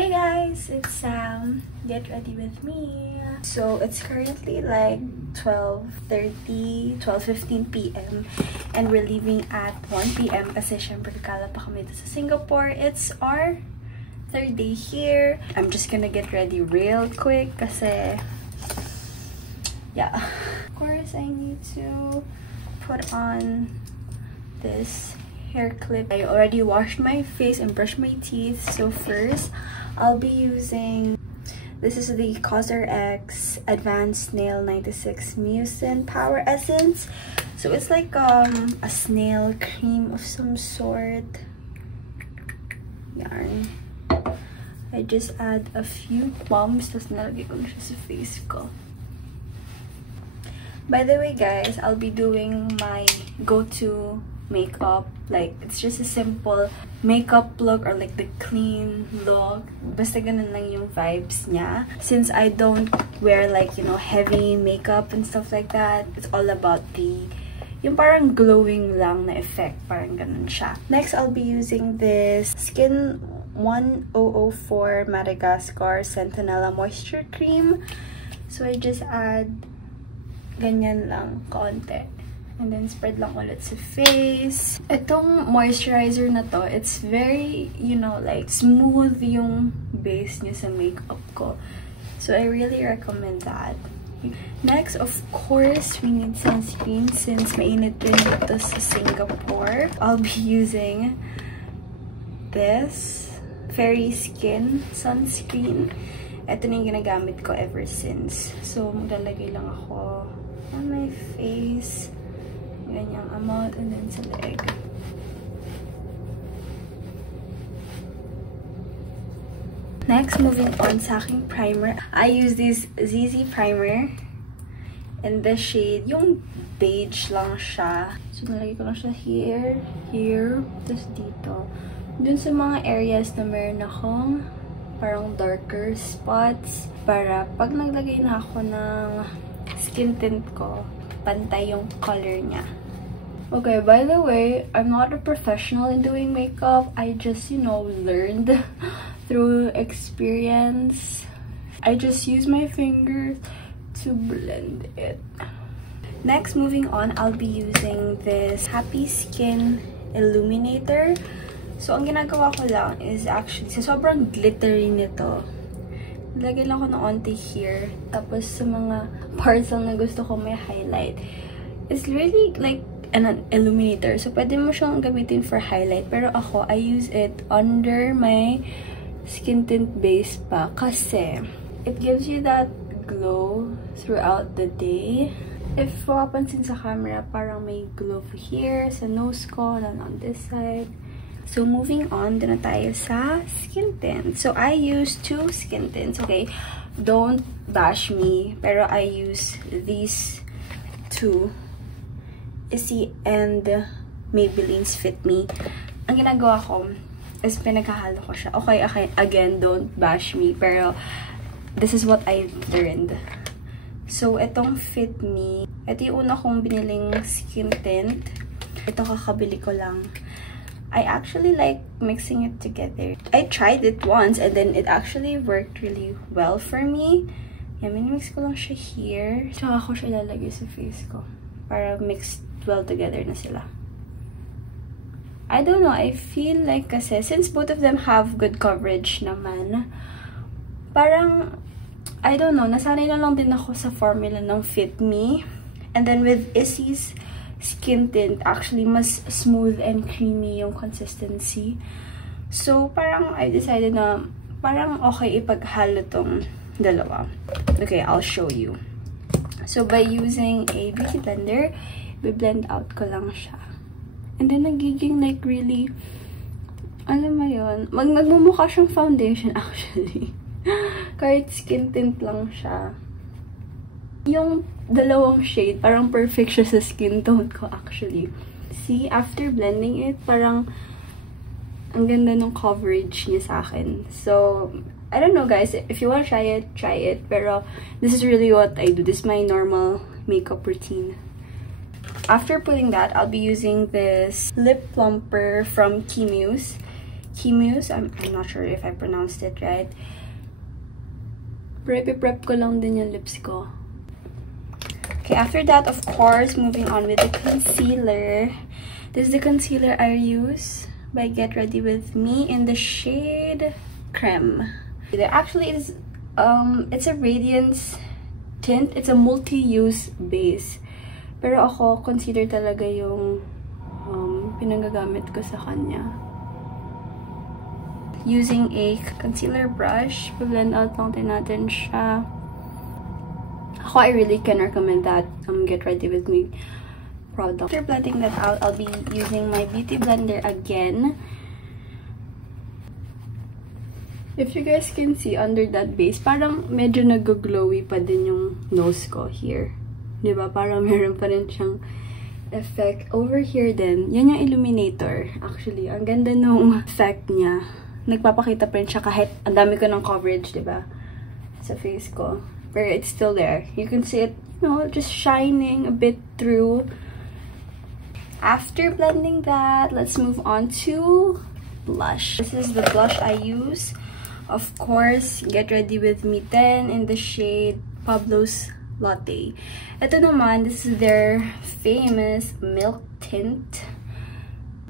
Hey guys, it's Sam. Get ready with me. So it's currently like 12:15 p.m. and we're leaving at 1 p.m. kasi syempre kakala pa kami dito sa Singapore. It's our third day here. I'm just gonna get ready real quick kasi yeah. Of course, I need to put on this hair clip. I already washed my face and brushed my teeth. So first, I'll be using, this is the CosRX Advanced Nail 96 Mucin Power Essence. So it's like a snail cream of some sort. Yarn. I just add a few pumps, tapos nalagay ko na siya sa face ko. By the way guys, I'll be doing my go-to makeup. Like, it's just a simple makeup look or like the clean look. Basta ganun lang yung vibes niya. Since I don't wear like, you know, heavy makeup and stuff like that, it's all about yung parang glowing lang na effect. Parang ganun siya. Next, I'll be using this Skin 1004 Madagascar Centinela Moisture Cream. So I just add ganyan lang, konti. And then, spread lang ulit sa face. Itong moisturizer na to, it's very, you know, like, smooth yung base niya sa makeup ko. So, I really recommend that. Next, of course, we need sunscreen since mainit din dito sa Singapore. I'll be using this Fairy Skin sunscreen. Ito na yung ginagamit ko ever since. So, maglalagay lang ako on my face. Ganyang amount, and then sa leg. Next, moving on sa aking primer. I use this ZZ primer in the shade, yung beige lang siya. So, nalagay ko lang siya here, tapos dito. Dun sa mga areas na meron akong parang darker spots, para pag naglagay na ako ng skin tint ko, pantay yung color niya. Okay, by the way, I'm not a professional in doing makeup. I just, you know, learned through experience. I just use my fingers to blend it. Next, moving on, I'll be using this Happy Skin Illuminator. So, ang ginagawa ko lang is actually, sa sobrang glittery nito, lagay lang ko ng onti here. Tapos, sa mga parts lang na gusto ko may highlight. It's really like an illuminator. So, pwede mo siyang gamitin for highlight. Pero ako, I use it under my skin tint base pa. Kasi, it gives you that glow throughout the day. If mapapansin sa camera, parang may glow here sa nose ko, and on this side. So, moving on, dun na tayo sa skin tint. So, I use 2 skin tints, okay? Don't bash me, pero I use these 2. Issey and Maybelline's Fit Me. Ang ginagawa ko is pinaghahalo ko siya. Okay, again, don't bash me, pero this is what I learned. So, itong Fit Me, ito yung una kong biniling skin tint. Ito kakabili ko lang. I actually like mixing it together. I tried it once and then it actually worked really well for me. Yan, minimix ko lang siya here. Tsaka ko siya ilalagay sa face ko para mixed well together na sila. I don't know, I feel like kasi since both of them have good coverage naman, parang, I don't know, nasanay na lang din ako sa formula ng Fit Me. And then with Issey's skin tint, actually mas smooth and creamy yung consistency. So, parang I decided na parang okay ipaghalo tong dalawa. Okay, I'll show you. So, by using a beauty blender, i-blend out ko lang siya. And then, nagiging like really, alam mo yun, nagmumukha siyang foundation actually. Kahit skin tint lang siya. Yung dalawang shade, parang perfect siya sa skin tone ko actually. See, after blending it, parang ang ganda ng coverage niya sa akin. So, I don't know guys, if you wanna try it. Pero, this is really what I do. This is my normal makeup routine. After putting that, I'll be using this lip plumper from Kimuse. Kimus. I'm not sure if I pronounced it right. Prep ko lang din yung lips ko. Okay, after that, of course, moving on with the concealer. This is the concealer I use by Get Ready With Me in the shade Creme. Actually, it's a radiance tint. It's a multi-use base. Pero ako, concealer talaga yung pinagagamit ko sa kanya. Using a concealer brush, blend out lang din natin siya. Ako, I really can recommend that Get Ready With Me product. After blending that out, I'll be using my beauty blender again. If you guys can see under that base, parang medyo nag-glowy pa din yung nose ko here. Diba? Parang meron pa rin siyang effect. Over here din, yan yung illuminator. Actually, ang ganda nung effect niya. Nagpapakita pa rin siya kahit ang dami ko ng coverage, diba? Sa face ko. But it's still there. You can see it, you know, just shining a bit through. After blending that, let's move on to blush. This is the blush I use. Of course, Get Ready With Me 10 in the shade Pablo's Latte. Ito naman, this is their famous milk tint.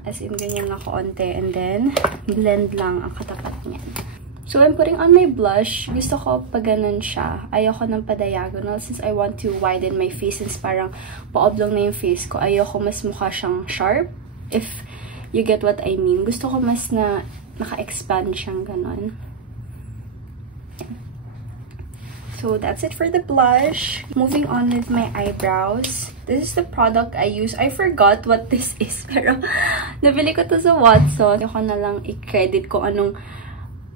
As in, ganyan na kaunti. And then, blend lang ang katapat niyan. So, I'm putting on my blush. Gusto ko pa ganun siya. Ayoko ng pa-diagonal since I want to widen my face since parang pa-oblong na yung face ko. Ayoko mas mukha siyang sharp. If you get what I mean. Gusto ko mas na naka-expand siyang ganun. So, that's it for the blush. Moving on with my eyebrows. This is the product I use. I forgot what this is. Pero, nabili ko to sa Watson. Ayoko na lang i-credit ko anong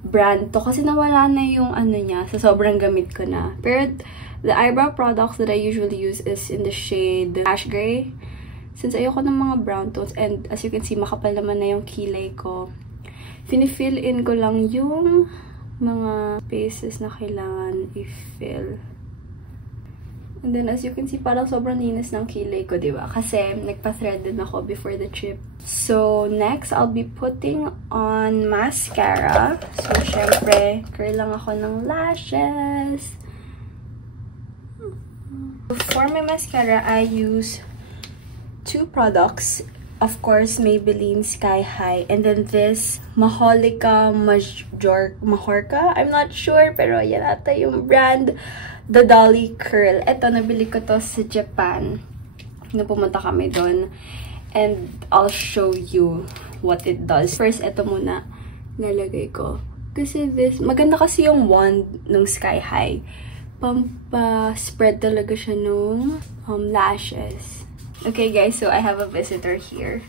brand to kasi nawala na yung ano niya sa sobrang gamit ko na. Pero the eyebrow products that I usually use is in the shade ash gray. Since ayoko ng mga brown tones and as you can see makapal naman na yung kilay ko, fini-fill in ko lang yung mga spaces na kailangan i-fill. And then as you can see parang sobrang linis ng kilay ko, diba? Kasi nagpa-thread din ako before the trip. So, next, I'll be putting on mascara. So, syempre, curl lang ako ng lashes. For my mascara, I use two products. Of course, Maybelline Sky High. And then this, Maholica Mahorca. I'm not sure, pero yan ata yung brand. The Dolly Curl. Ito, nabili ko to sa Japan. Pumunta kami doon. And I'll show you what it does. First, ito muna lalagay ko. Kasi this, maganda kasi yung wand ng Sky High. Pampa-spread talaga siya nung lashes. Okay guys, so I have a visitor here.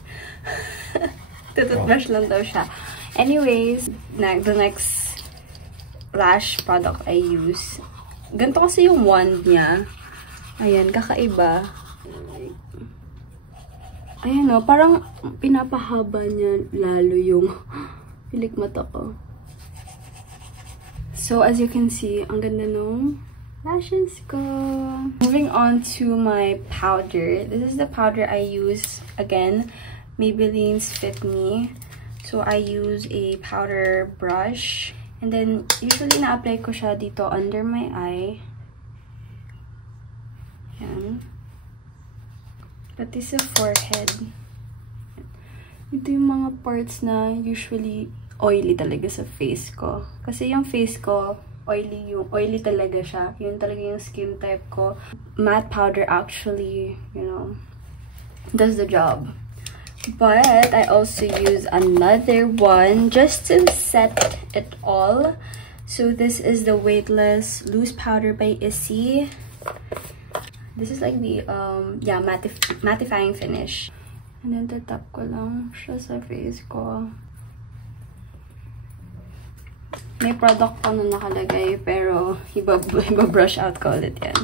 Tututbrush lang daw siya. Anyways, the next lash product I use. Ganito kasi yung wand niya. Ayan, kakaiba. Ayan o, parang pinapahaba niya lalo yung pilik mata ko. So, as you can see, ang ganda nung lashes ko. Moving on to my powder. This is the powder I use, again, Maybelline's Fit Me. So, I use a powder brush. And then, usually na-apply ko siya dito under my eye. Yan. Pati sa forehead. Ito yung mga parts na usually oily talaga sa face ko. Kasi yung face ko, oily talaga siya. Yun talaga yung skin type ko. Matte powder actually, you know, does the job. But I also use another one just to set it all. So this is the Weightless Loose Powder by Issey. This is like the yeah, mattifying finish. And then tatap ko lang siya sa face ko. May product pa na nakalagay pero iba-brush out ko ulit yan.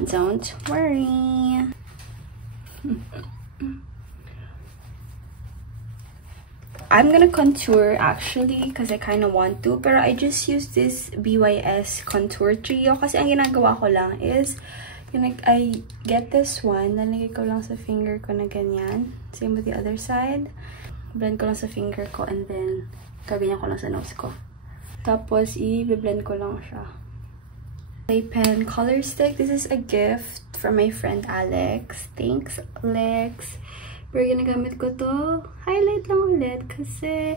Don't worry. I'm gonna contour actually because I kind of want to. Pero I just use this BYS Contour Trio kasi ang ginagawa ko lang is I get this one, nalagay ko lang sa finger ko na ganyan. Same with the other side. Blend ko lang sa finger ko and then gaganyan ko lang sa nose ko. Tapos, i-blend ko lang siya. Clay pen color stick. This is a gift from my friend Alex. Thanks, Alex. Pero ginagamit ko to. Highlight lang ulit kasi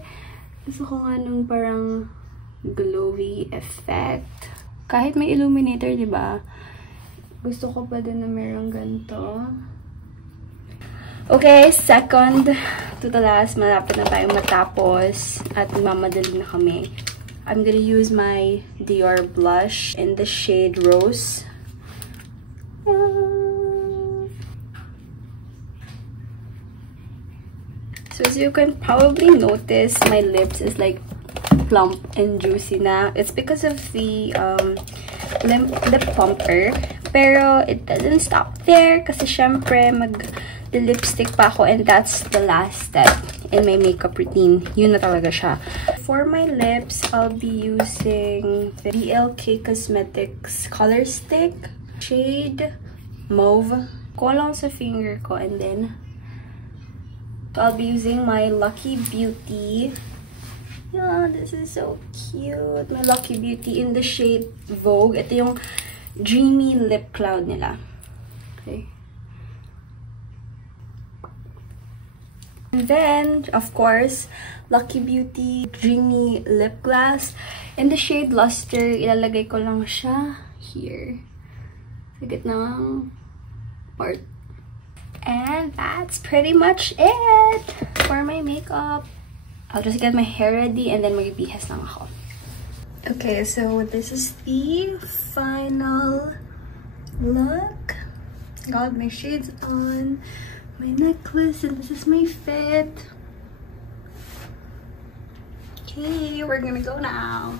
gusto ko nga nung parang glowy effect. Kahit may illuminator, di ba? Gusto ko pa din na merong ganito. Okay, second to the last. Malapit na tayong matapos at mamadali na kami. I'm gonna use my Dior blush in the shade Rose. So as you can probably notice, my lips is like plump and juicy na. It's because of the lip plumper. Pero it doesn't stop there kasi syempre mag-lipstick pa ako and that's the last step in my makeup routine. Yun na talaga siya. For my lips, I'll be using the BLK Cosmetics color stick. Shade Mauve. Ko lang sa finger ko and then I'll be using my Lucky Beauty. Yeah, this is so cute. My Lucky Beauty in the shade Vogue. Ito yung dreamy lip cloud nila. Okay. And then, of course, Lucky Beauty Dreamy Lip Gloss. In the shade Luster, ilalagay ko lang siya here. Sa gitnang part. And that's pretty much it for my makeup. I'll just get my hair ready and then magbihas lang ako. Okay, so this is the final look. Got my shades on, my necklace, and this is my fit. Okay, we're gonna go now.